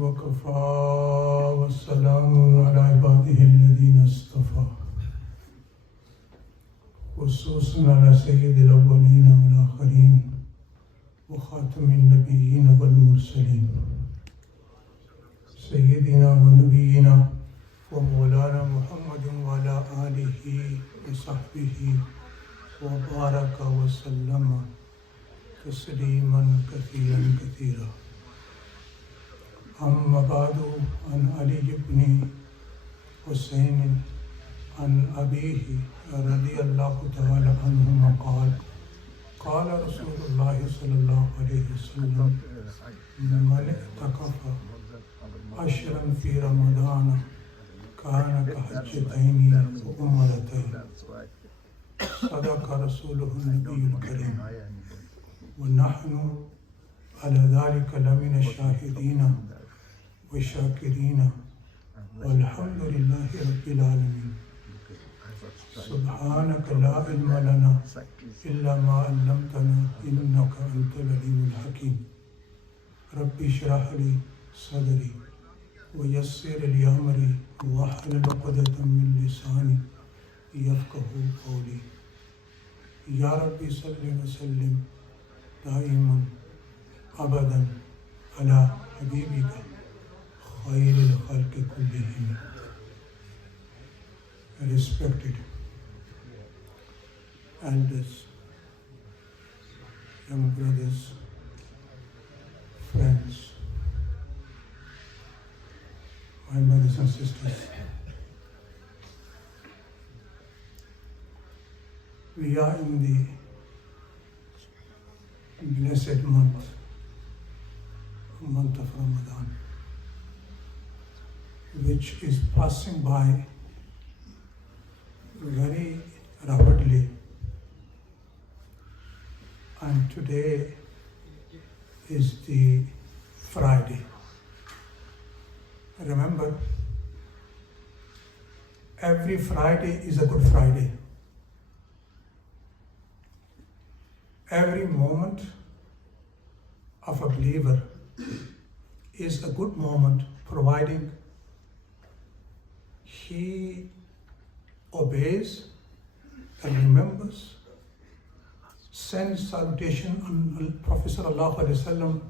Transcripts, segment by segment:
وكفى والسلام على عباده الذين اصطفى خصوصا على سيد الأولين والآخرين وخاتم النبيين والمرسلين سيدنا ونبينا ومولانا محمد وعلى آله وصحبه وبارك وسلم تسليما كثيرا كثيرا. أما بعد، عن علي بن حسين عن أبيه رضي الله تعالى عنهما قال قال رسول الله صلى الله عليه وسلم من اعتكف عشرا في رمضان كان كحجتين وعمرتين. صدق رسوله النبي الكريم ونحن على ذلك لمن الشاهدين والشاكرين والحمد لله رب العالمين. سبحانك لا علم لنا إلا ما علمتنا إنك أنت العليم الحكيم. ربي اشرح لي صدري ويسر لي أمري واحلل عقدة من لساني يفقهوا قولي. يا ربي صل وسلم دائما أبدا على حبيبك خير الخلق كلهم. Respected elders, young brothers, friends, my brothers and sisters, we are in the blessed month of Ramadan, which is passing by very rapidly, and today is the Friday. Remember, every Friday is a Good Friday. Every moment of a believer is a good moment, providing he obeys and remembers, sends salutation on Prophet sallallahu alaihi wasallam.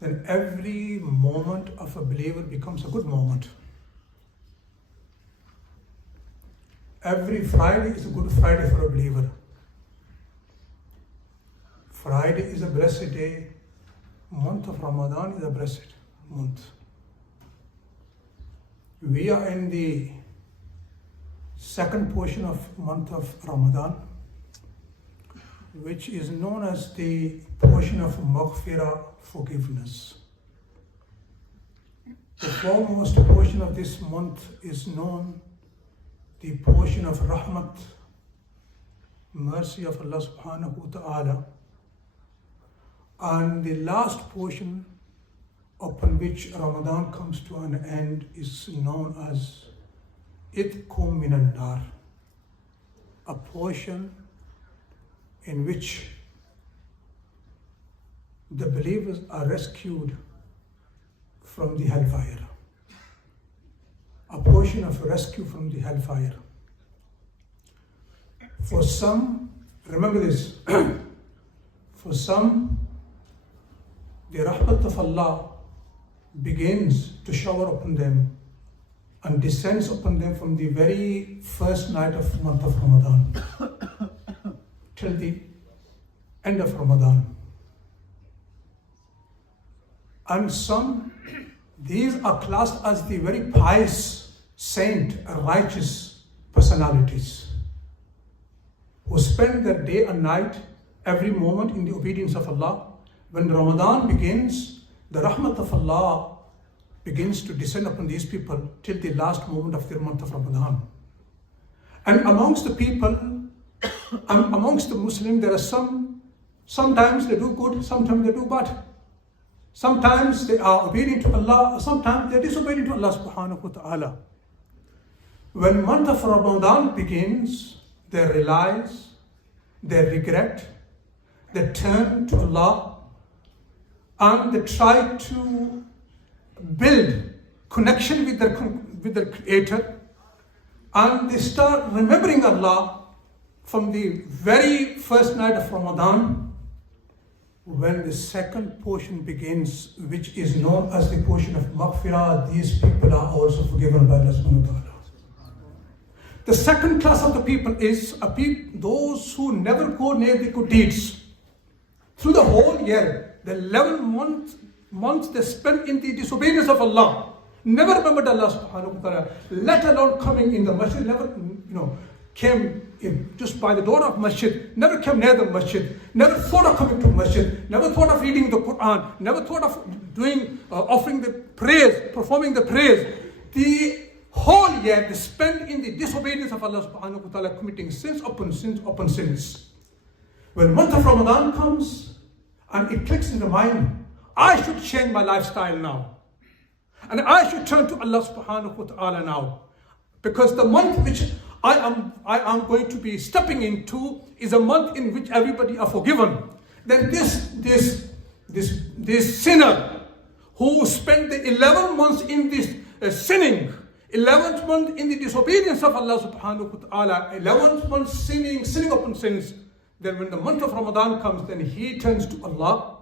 Then every moment of a believer becomes a good moment. Every Friday is a Good Friday for a believer. Friday is a blessed day. Month of Ramadan is a blessed month. We are in the second portion of month of Ramadan, which is known as the portion of Maghfirah, forgiveness. The foremost portion of this month is known the portion of Rahmat, mercy of Allah subhanahu wa ta'ala, and the last portion upon which Ramadan comes to an end is known as Itkum minan nar, a portion in which the believers are rescued from the hellfire. A portion of rescue from the hellfire. For some, remember this, for some, the rahmat of Allah begins to shower upon them and descends upon them from the very first night of month of Ramadan till the end of Ramadan. And some, these are classed as the very pious, saint, righteous personalities who spend their day and night, every moment in the obedience of Allah. When Ramadan begins, the rahmat of Allah begins to descend upon these people till the last moment of their month of Ramadan. And amongst the people, amongst the Muslims, there are sometimes they do good, sometimes they do bad. Sometimes they are obedient to Allah, sometimes they are disobedient to Allah subhanahu wa ta'ala. When month of Ramadan begins, they realize, they regret, they turn to Allah, and they try to build connection with their Creator, and they start remembering Allah from the very first night of Ramadan. When the second portion begins, which is known as the portion of Maghfirah, these people are also forgiven by Allah subhanahu wa ta'ala. The second class of the people is those who never go near the good deeds. Through the whole year, the 11 months they spent in the disobedience of Allah, never remembered Allah subhanahu wa ta'ala, let alone coming in the masjid, never came in just by the door of masjid, never came near the masjid, never thought of coming to masjid, never thought of reading the Quran, never thought of doing, offering the praise, performing the praise. The whole year they spend in the disobedience of Allah subhanahu wa ta'ala, committing sins upon sins upon sins. When month of Ramadan comes and it clicks in the mind, I should change my lifestyle now. And I should turn to Allah subhanahu wa ta'ala now. Because the month which I am going to be stepping into is a month in which everybody are forgiven. Then this sinner who spent the 11 months in this sinning, 11th month in the disobedience of Allah subhanahu wa ta'ala, 11th month sinning upon sins, then when the month of Ramadan comes, then he turns to Allah,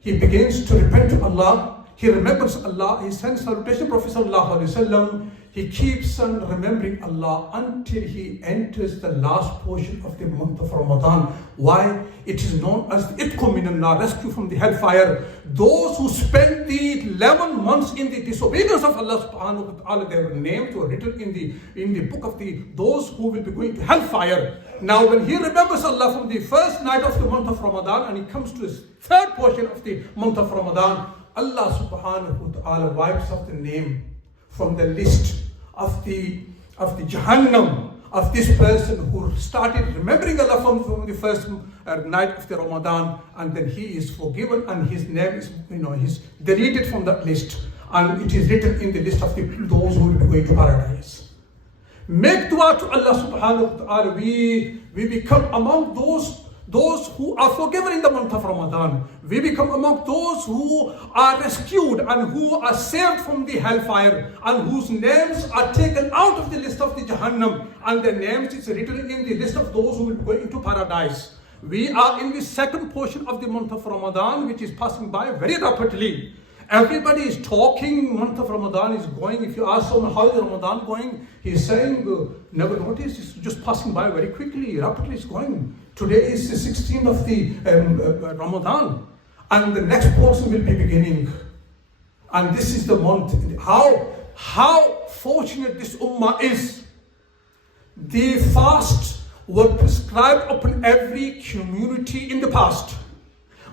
he begins to repent to Allah, he remembers Allah, he sends salutation to Prophet sallallahu alaihi wasallam. He keeps on remembering Allah until he enters the last portion of the month of Ramadan. Why? It is known as the Itqu minan nar, rescue from the hellfire. Those who spend the 11 months in the disobedience of Allah subhanahu wa ta'ala, their names were written in the book of those who will be going to hellfire. Now when he remembers Allah from the first night of the month of Ramadan and he comes to his third portion of the month of Ramadan, Allah subhanahu wa ta'ala wipes off the name from the list of the Jahannam of this person who started remembering Allah from the first night of the Ramadan, and then he is forgiven and his name is he's deleted from that list, and it is written in the list of those who will be going to paradise. Make dua to Allah subhanahu wa ta'ala. We become among those who are forgiven in the month of Ramadan. We become among those who are rescued and who are saved from the hellfire and whose names are taken out of the list of the Jahannam and their names is written in the list of those who will go into paradise. We are in the second portion of the month of Ramadan, which is passing by very rapidly. Everybody is talking, month of Ramadan is going. If you ask someone how is Ramadan going, he's saying, never noticed, it's just passing by very quickly, rapidly it's going. Today is the 16th of the Ramadan, and the next portion will be beginning. And this is the month. How fortunate this ummah is. The fast were prescribed upon every community in the past.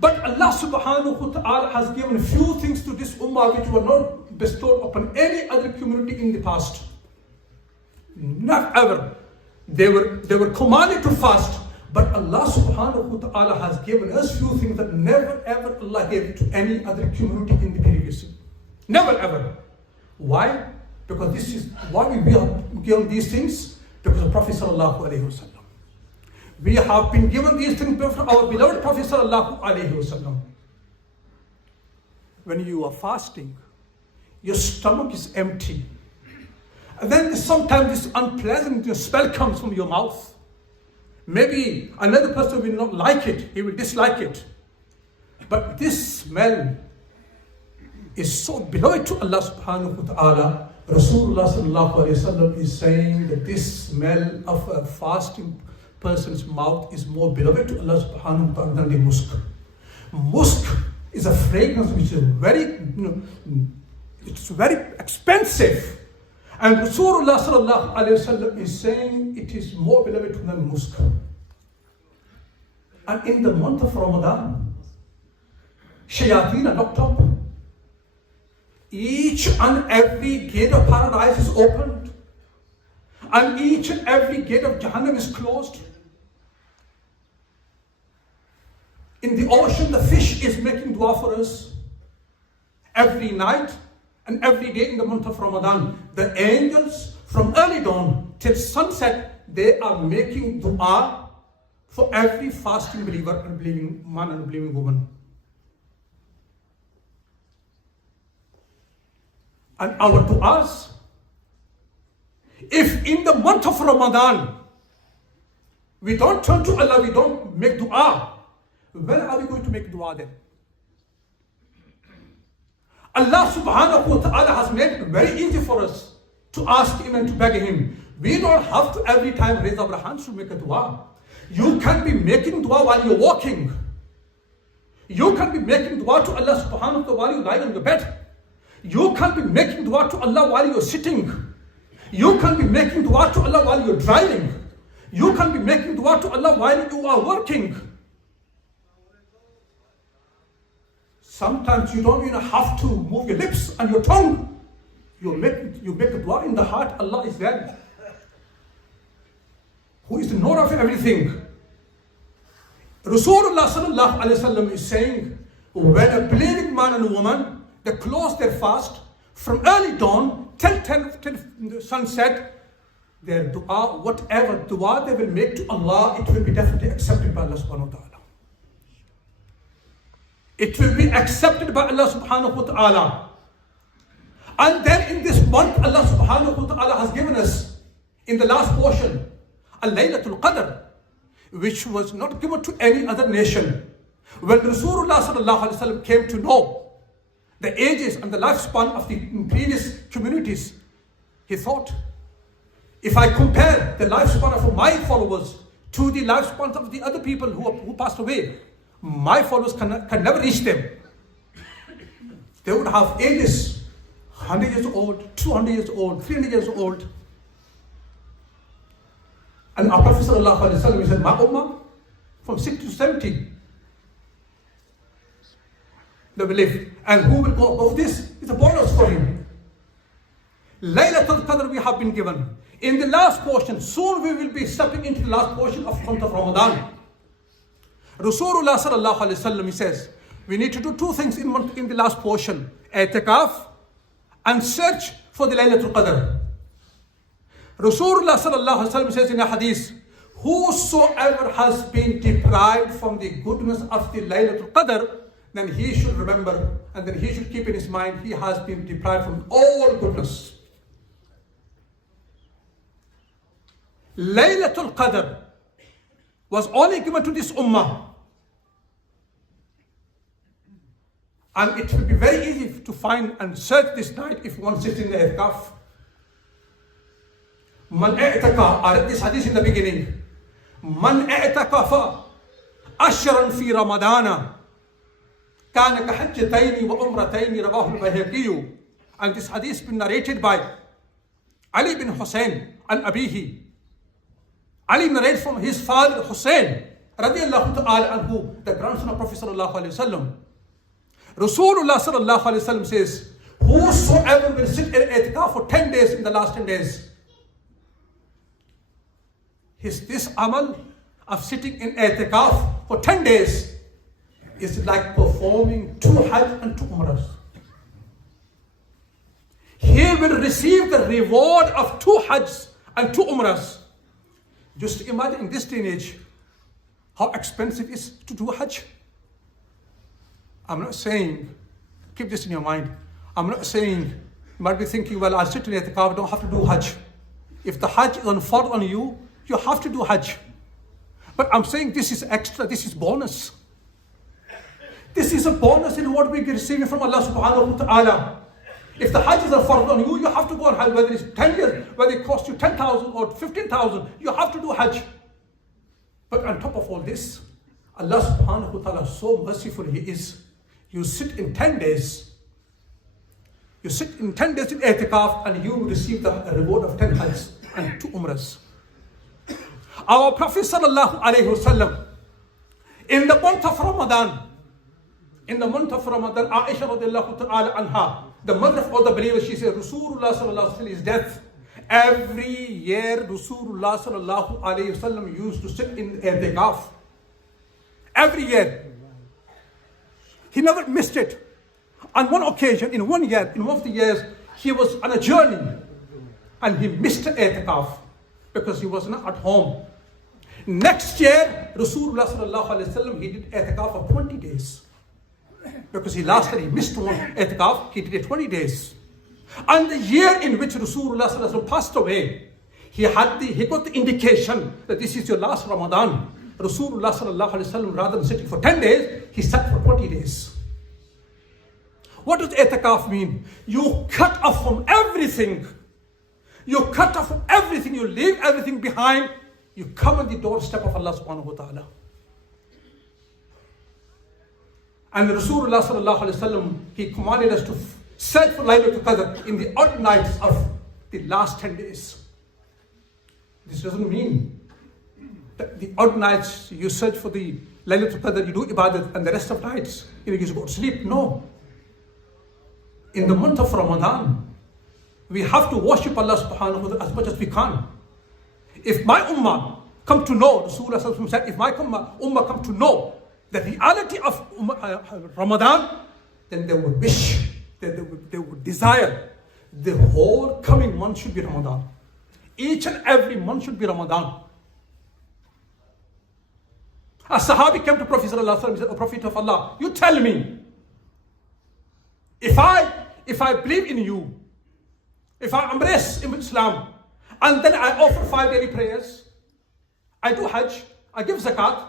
But Allah subhanahu wa ta'ala has given a few things to this ummah which were not bestowed upon any other community in the past. Not ever. They were commanded to fast. But Allah subhanahu wa ta'ala has given us few things that never ever Allah gave to any other community in the previous year. Never ever. Why? Because this is why we are given these things, because of Prophet sallallahu alaihi wasallam. We have been given these things by our beloved Prophet sallallahu alaihi wasallam. When you are fasting, your stomach is empty. And then sometimes this unpleasant smell comes from your mouth. Maybe another person will not like it, he will dislike it. But this smell is so beloved to Allah subhanahu wa ta'ala. Rasulullah sallallahu alayhi wa sallam is saying that this smell of a fasting person's mouth is more beloved to Allah subhanahu wa ta'ala than the musk. Musk is a fragrance which is it's very expensive. And Rasulullah sallallahu alayhi wa sallam is saying it is more beloved than musk. And in the month of Ramadan, shayateen are locked up. Each and every gate of paradise is opened. And each and every gate of Jahannam is closed. In the ocean, the fish is making dua for us every night and every day in the month of Ramadan. The angels from early dawn till sunset, they are making dua for every fasting believer and believing man and believing woman. and our du'as. If in the month of Ramadan we don't turn to Allah, we don't make dua, when are we going to make dua then? Allah subhanahu wa ta'ala has made it very easy for us to ask Him and to beg Him. We don't have to every time raise our hands to make a dua. You can be making dua while you're walking. You can be making dua to Allah subhanahu wa ta'ala while you're lying on your bed. You can be making dua to Allah while you're sitting. You can be making dua to Allah while you're driving. You can be making dua to Allah while you are working. Sometimes you don't even have to move your lips and your tongue. You make a dua in the heart. Allah is there, who is the knower of everything. Rasulullah sallallahu alaihi wasallam is saying, when a believing man and woman, they close their fast from early dawn till sunset, their dua, whatever dua they will make to Allah, it will be definitely accepted by Allah subhanahu wa ta'ala. It will be accepted by Allah subhanahu wa ta'ala. And then in this month, Allah subhanahu wa ta'ala has given us, in the last portion, Al-Laylatul Qadr, which was not given to any other nation. When Rasulullah sallallahu alaihi wasallam came to know the ages and the lifespan of the previous communities, he thought, if I compare the lifespan of my followers to the lifespans of the other people who passed away, my followers can never reach them. They would have ages, 100 years old, 200 years old, 300 years old. And our Prophet sallallahu alaihi wasallam said, my ummah, from 60 to 70, they will live. And who will go above this? It's a bonus for him. Laylatul Qadr we have been given. In the last portion, soon we will be stepping into the last portion of month of Ramadan. Rasulullah sallallahu alaihi wasallam, he says, we need to do two things in the last portion: i'tikaf and search for the Laylatul Qadr. Rasulullah sallallahu alaihi wasallam says in a hadith, whosoever has been deprived from the goodness of the Laylatul Qadr, then he should remember and then he should keep in his mind he has been deprived from all goodness. Laylatul Qadr was only given to this ummah. And it will be very easy to find and search this night if one sits in the i'tikaf. Man i'taka, I read this hadith in the beginning. Man i'takafa ashran fi Ramadana kana ka hajjatayn wa umratayn, rawahu al-Bayhaqi. And this hadith has been narrated by Ali bin Hussein al-Abihi. Ali narrates from his father Hussein radiyallahu ta'ala anhu, the grandson of Prophet sallallahu alaihi wasallam. Rasulullah sallallahu alaihi wasallam says, whosoever will sit in i'tikaf for 10 days in the last 10 days, this amal of sitting in i'tikaf for 10 days is like performing 2 Hajj and 2 Umrahs. He will receive the reward of 2 Hajj and 2 Umrahs. Just imagine in this day and age how expensive it is to do Hajj. I'm not saying, keep this in your mind, I'm not saying, you might be thinking, well, I'll sit in i'tikaf, I don't have to do Hajj. If the Hajj is on fard on you, you have to do Hajj. But I'm saying this is extra, this is bonus. This is a bonus in what we are receiving from Allah subhanahu wa ta'ala. If the Hajj is a fard on you, you have to go on Hajj, whether it's 10 years, whether it costs you 10,000 or 15,000, you have to do Hajj. But on top of all this, Allah subhanahu wa ta'ala, so merciful He is. You sit in 10 days. You sit in 10 days in i'tikaf and you receive the reward of 10 Hajj and 2 Umrahs. Our Prophet sallallahu alaihi wasallam, in the month of Ramadan, Aisha radiallahu ta'ala anha, the mother of all the believers, she said, Rasulullah sallallahu alaihi wasallam is death. Every year Rasulullah sallallahu alaihi wasallam used to sit in i'tikaf. Every year. He never missed it. On one occasion, in one of the years, he was on a journey and he missed i'tikaf because he was not at home. Next year, Rasulullah sallallahu alaihi wasallam, he did i'tikaf for 20 days. Because he missed one i'tikaf, he did it 20 days. And the year in which Rasulullah sallallahu alaihi wasallam passed away, he got the indication that this is your last Ramadan. Rasulullah sallallahu alaihi wasallam, rather than sitting for 10 days, he sat for 20 days. What does i'tikaf mean? You cut off from everything. You cut off from everything. You leave everything behind. You come on the doorstep of Allah subhanahu wa ta'ala. And Rasulullah sallallahu alaihi wasallam, he commanded us to search for Laylatul Qadr in the odd nights of the last 10 days. This doesn't mean that the odd nights you search for the Laylatul Qadr, you do ibadat, and the rest of nights you just go to sleep. No. In the month of Ramadan, we have to worship Allah subhanahu wa ta'ala as much as we can. If my ummah come to know, Rasulullah sallallahu alaihi wasallam said, if my ummah come to know the reality of Ramadan, then they would wish, they would desire the whole coming month should be Ramadan. Each and every month should be Ramadan. A Sahabi came to Prophet sallallahu alaihi wasallam and said, O Prophet of Allah, you tell me, if I believe in you, if I embrace Islam, and then I offer 5 daily prayers, I do Hajj, I give zakat,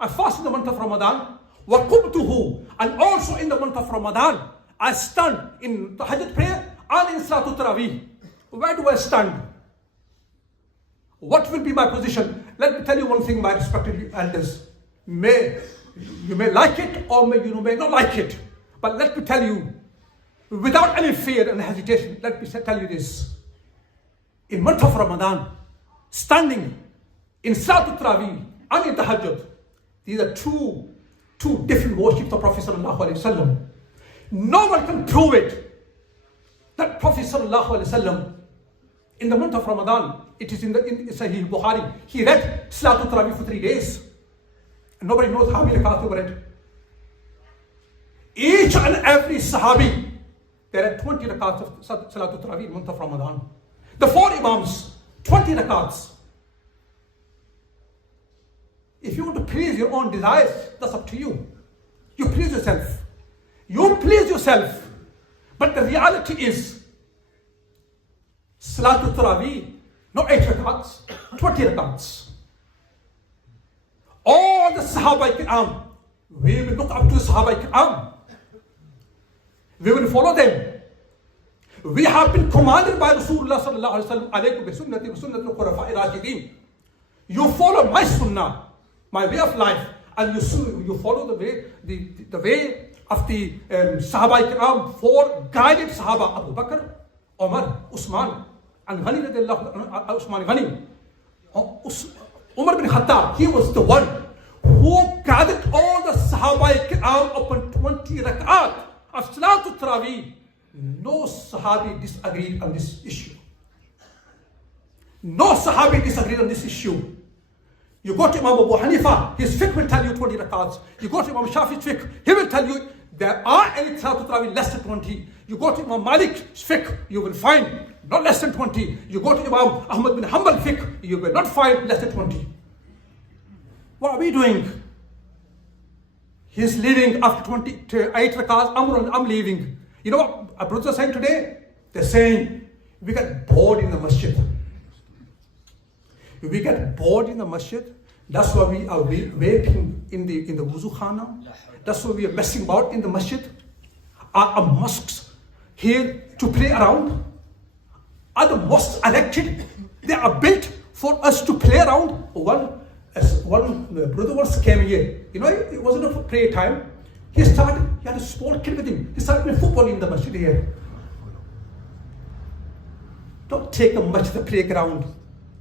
I fast in the month of Ramadan, وَقُمْتُهُ, and also in the month of Ramadan, I stand in the Hajj prayer and in Salatul Tarawih. Where do I stand? What will be my position? Let me tell you one thing, my respected elders. You may like it or you may not like it. But let me tell you, without any fear and hesitation, let me tell you this. In month of Ramadan, standing in Salatul Tarawih and in Tahajjud, these are two different worships of Prophet sallallahu alaihi wasallam. No one can prove it. That Prophet sallallahu alaihi wasallam, in the month of Ramadan, it is in Sahih Bukhari, he read Salatul Tarawih for 3 days. And nobody knows how many rakats he read. Each and every Sahabi, there are 20 rakats of Salatul Tarawih in the month of Ramadan. The 4 Imams, 20 rakats. If you want to please your own desires, that's up to you. You please yourself. You please yourself. But the reality is, Salatul Tarawih, not 8 rakats, 20 rakats. All the Sahaba Kiram, we will look up to the Sahaba Kiram. We will follow them. We have been commanded by Rasulullah sallallahu alaihi wasallam, alaykum bi sunnati wa sunnati al-khulafa'i rashidin. You follow my sunnah, my way of life, and you follow the way of the Sahaba Kiram, 4 guided Sahaba, Abu Bakr, Umar, Usman, and Ghani radiallahu Usman Ghani. Umar bin Khattab, he was the one who gathered all the Sahaba Kiram upon 20 rak'at of Salatul Tarawih. No Sahabi disagreed on this issue. No Sahabi disagreed on this issue. You go to Imam Abu Hanifa, his fiqh will tell you 20 rakats. You go to Imam Shafi's fiqh, he will tell you there are any Salatul Tarawih less than 20. You go to Imam Malik's fiqh, you will find not less than 20. You go to Imam Ahmad bin Hanbal fiqh, you will not find less than 20. What are we doing? He's leaving after 28 rakats, I'm leaving. You know what our brothers are saying today? They're saying, we get bored in the masjid. We get bored in the masjid. That's why we are waiting in the wuzu khana. That's why we are messing about in the masjid. Are mosques here to play around? Are the mosques erected? They are built for us to play around. One brother once came here. You know, it wasn't a prayer time. He had a small kid with him. He started playing football in the masjid here. Don't take a much the playground.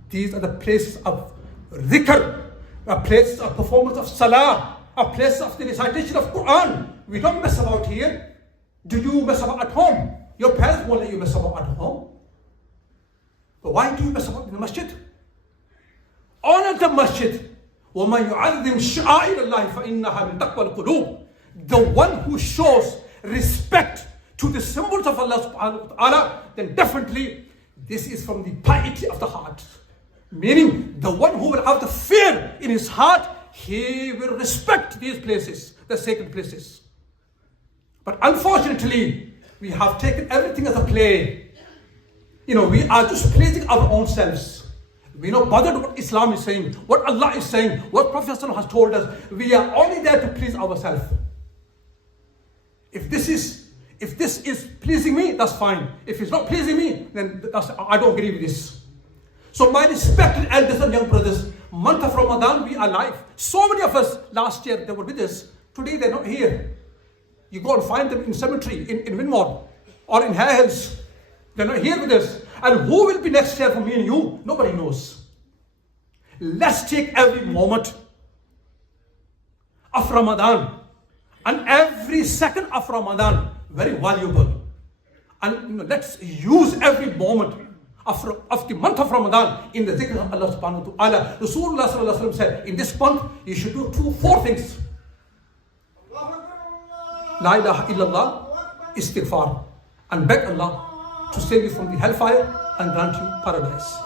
These are the places of dhikr, a place of performance of salah, a place of the recitation of Quran. We don't mess about here. Do you mess about at home? Your parents won't let you mess about at home. But why do you mess about in the masjid? Honor the masjid. وَمَنْ يُعَظِّمْ شَعَائِرَ اللَّهِ فَإِنَّهَا مِنْ تَقْوَى الْقُلُوبِ. The one who shows respect to the symbols of Allah subhanahu wa ta'ala, then definitely this is from the piety of the heart. Meaning, the one who will have the fear in his heart, he will respect these places, the sacred places. But unfortunately, we have taken everything as a play. We are just pleasing our own selves. We're not bothered what Islam is saying, what Allah is saying, what Prophet ﷺ has told us. We are only there to please ourselves. If this is pleasing me, that's fine. If it's not pleasing me, then I don't agree with this. So my respected elders and young brothers, month of Ramadan, we are alive. So many of us last year, they were with us. Today they're not here. You go and find them in cemetery, in Winmore, or in Hare Hills. They're not here with us. And who will be next year for me and you? Nobody knows. Let's take every moment of Ramadan and every second of Ramadan very valuable. And let's use every moment of the month of Ramadan in the zikr of Allah subhanahu wa ta'ala. Rasulullah sallallahu alaihi wasallam said, in this month you should do four things. La ilaha illallah, istighfar, and beg Allah to save you from the hellfire and grant you paradise.